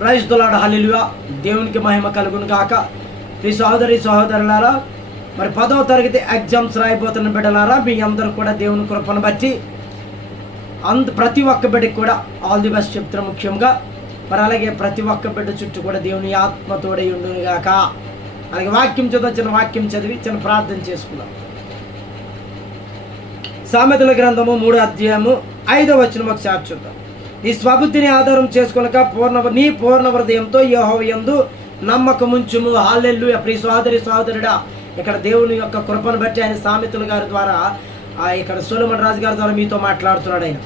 Praise the lord, హల్లెలూయా. దేవునికి మహిమ కలుగును గాక. ఈ సహోదరి సహోదరులారా, మరి 10వ తరగతి ఎగ్జామ్స్ రాయబోతున్న బిడ్డలారా, మీ అందరూ కూడా దేవుని కృపను బట్టి ప్రతి ఒక్క బిడ్డకి కూడా ఆల్ ది బెస్ట్ చెప్తున్నా. ముఖ్యంగా మరి అలాగే ప్రతి ఒక్క బిడ్డ చుట్టూ కూడా దేవుని ఆత్మ తోడై ఉండును గాక. అలాగే వాక్యం చదువు, చిన్న వాక్యం చదివి చిన్న ప్రార్థన చేసుకుందాం. సామెతల గ్రంథము 3వ అధ్యాయము 5వ వచనం ఒకసారి చూద్దాం. నీ స్వబుద్ధిని ఆధారం చేసుకొనక నీ పూర్ణ హృదయంతో యెహోవా యందు నమ్మకముంచుము. హల్లెలూయా. ప్రియ సహోదరి సహోదరుడా, ఇక్కడ దేవుని యొక్క కృపను బట్టి ఆయన సామెతల గారి ద్వారా ఇక్కడ సొలొమోను రాజు గారి ద్వారా మీతో మాట్లాడుతున్నాడు. ఆయన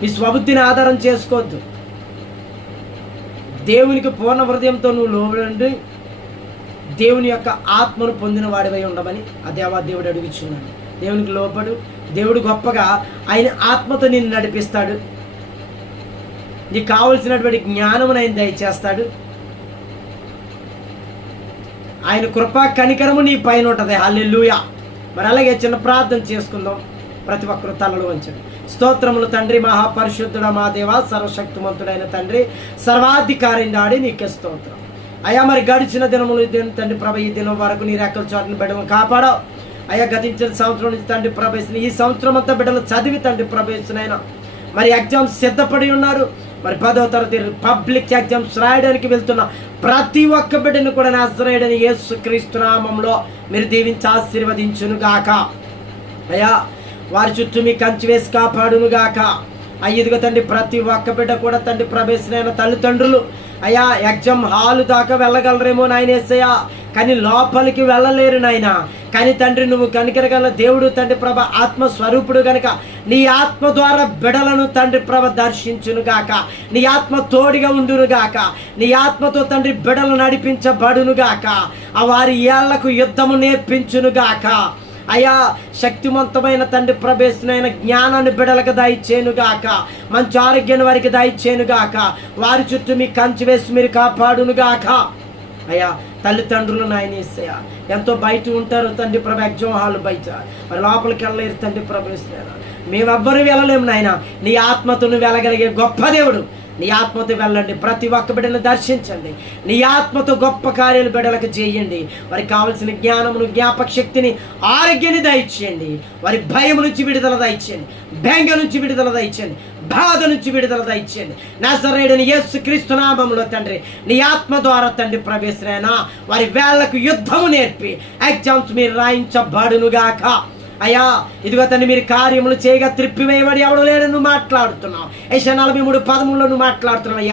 నీ స్వబుద్ధిని ఆధారం చేసుకోవద్దు, దేవునికి పూర్ణ హృదయంతో నువ్వు లోబడి దేవుని యొక్క ఆత్మను పొందిన వాడివై ఉండమని ఆ దేవుడు అడుగుచున్నాడు. దేవునికి లోపడు. దేవుడు గొప్పగా ఆయన ఆత్మతో నిన్ను నడిపిస్తాడు. నీకు కావలసినటువంటి జ్ఞానమును ఆయన దయచేస్తాడు. ఆయన కృపా కనికరము నీ పైన ఉంటుంది. హల్లెలూయా. మరి అలాగే చిన్న ప్రార్థన చేసుకుందాం. ప్రతి ఒక్కరు తలలు వంచండి. స్తోత్రములు తండ్రి, మహాపరిశుద్ధుడ మా దేవ, సర్వశక్తిమంతుడైన తండ్రి, సర్వాధికారి నాడి నీకే స్తోత్రం అయ్యా. మరి గడిచిన దినములు తండ్రి ప్రభ, ఈ దినం వరకు నీ రెక్కల చోటను బిడ్డలు కాపాడావు అయ్యా. గతించిన సంవత్సరం నుంచి తండ్రి ప్రభేసిన ఈ సంవత్సరం అంతా బిడ్డలు చదివి తండ్రి ప్రభేసినైనా మరి ఎగ్జామ్స్ సిద్ధపడి ఉన్నారు. మరి 10వ తరగతి పబ్లిక్ ఎగ్జామ్స్ రాయడానికి వెళ్తున్న ప్రతి ఒక్క బిడ్డను కూడా నజరేయుడైన యేసుక్రీస్తు నామములో మీరు దీవించి ఆశీర్వదించును గాక. అయ్యా, వారి చుట్టూ మీ కంచి వేసి కాపాడును గాక. అయ్యదిగా తండ్రి ప్రతి ఒక్క బిడ్డ కూడా తండ్రి ప్రవేశనైన తల్లిదండ్రులు అయ్యా ఎగ్జామ్ హాల్ దాకా వెళ్ళగలరేమో నాయన యేసయ్యా, కానీ లోపలికి వెళ్ళలేరు నాయన. కానీ తండ్రి నువ్వు కనికరగల దేవుడు తండ్రి ప్రభ, ఆత్మస్వరూపుడు గనుక నీ ఆత్మ ద్వారా బిడలను తండ్రి ప్రభ దర్శించును గాక. నీ ఆత్మ తోడిగా ఉండును గాక. నీ ఆత్మతో తండ్రి బిడలు నడిపించబడును గాక. ఆ వారి ఏళ్లకు యుద్ధము నేర్పించును గాక. అయా, శక్తివంతమైన తండ్రి ప్రవేశనైన జ్ఞానాన్ని బిడలకు దయచేనుగాక. మంచి ఆరోగ్యాన్ని వారికి దయచేనుగాక. వారి చుట్టూ మీ కంచి వేసి మీరు కాపాడునుగాక. అయ్యా, తల్లిదండ్రులు నాయన యేసయ్యా ఎంతో బయట ఉంటారు తండ్రి ప్రభ, ఎగ్జామ్ హాల్ బయట, మరి లోపలికి వెళ్ళలేరు తండ్రి ప్రవేశనైన. మేమెవ్వరూ వెళ్ళలేము నాయన. నీ ఆత్మతో నువ్వు వెళ్ళగలిగే గొప్ప దేవుడు. నీ ఆత్మతో వెళ్ళండి. ప్రతి ఒక్క బిడ్డను దర్శించండి. నీ ఆత్మతో గొప్ప కార్యాలు బిడ్డలకు చేయండి. వారికి కావలసిన జ్ఞానమును, జ్ఞాపక శక్తిని, ఆరోగ్యాన్ని దయచేయండి. వారి భయం నుంచి విడుదల దయచేయండి. బెంగ నుంచి విడుదల దయచేయండి. బాధ నుంచి విడుదల దయచేయండి. నజరేయుడైన యేసుక్రీస్తు నామములో తండ్రి నీ ఆత్మ ద్వారా తండ్రి ప్రవేశనైనా వారి వేళ్లకు యుద్ధము నేర్పి ఎగ్జామ్స్ మీరు రాయించబడునుగాక. అయ్యా, ఇదిగో తండ్రి మీరు కార్యములు చేయగా త్రిప్పివేయబడి ఎవడు లేడు నువ్వు మాట్లాడుతున్నావు. యెషయా 43:13 నువ్వు మాట్లాడుతున్నావు.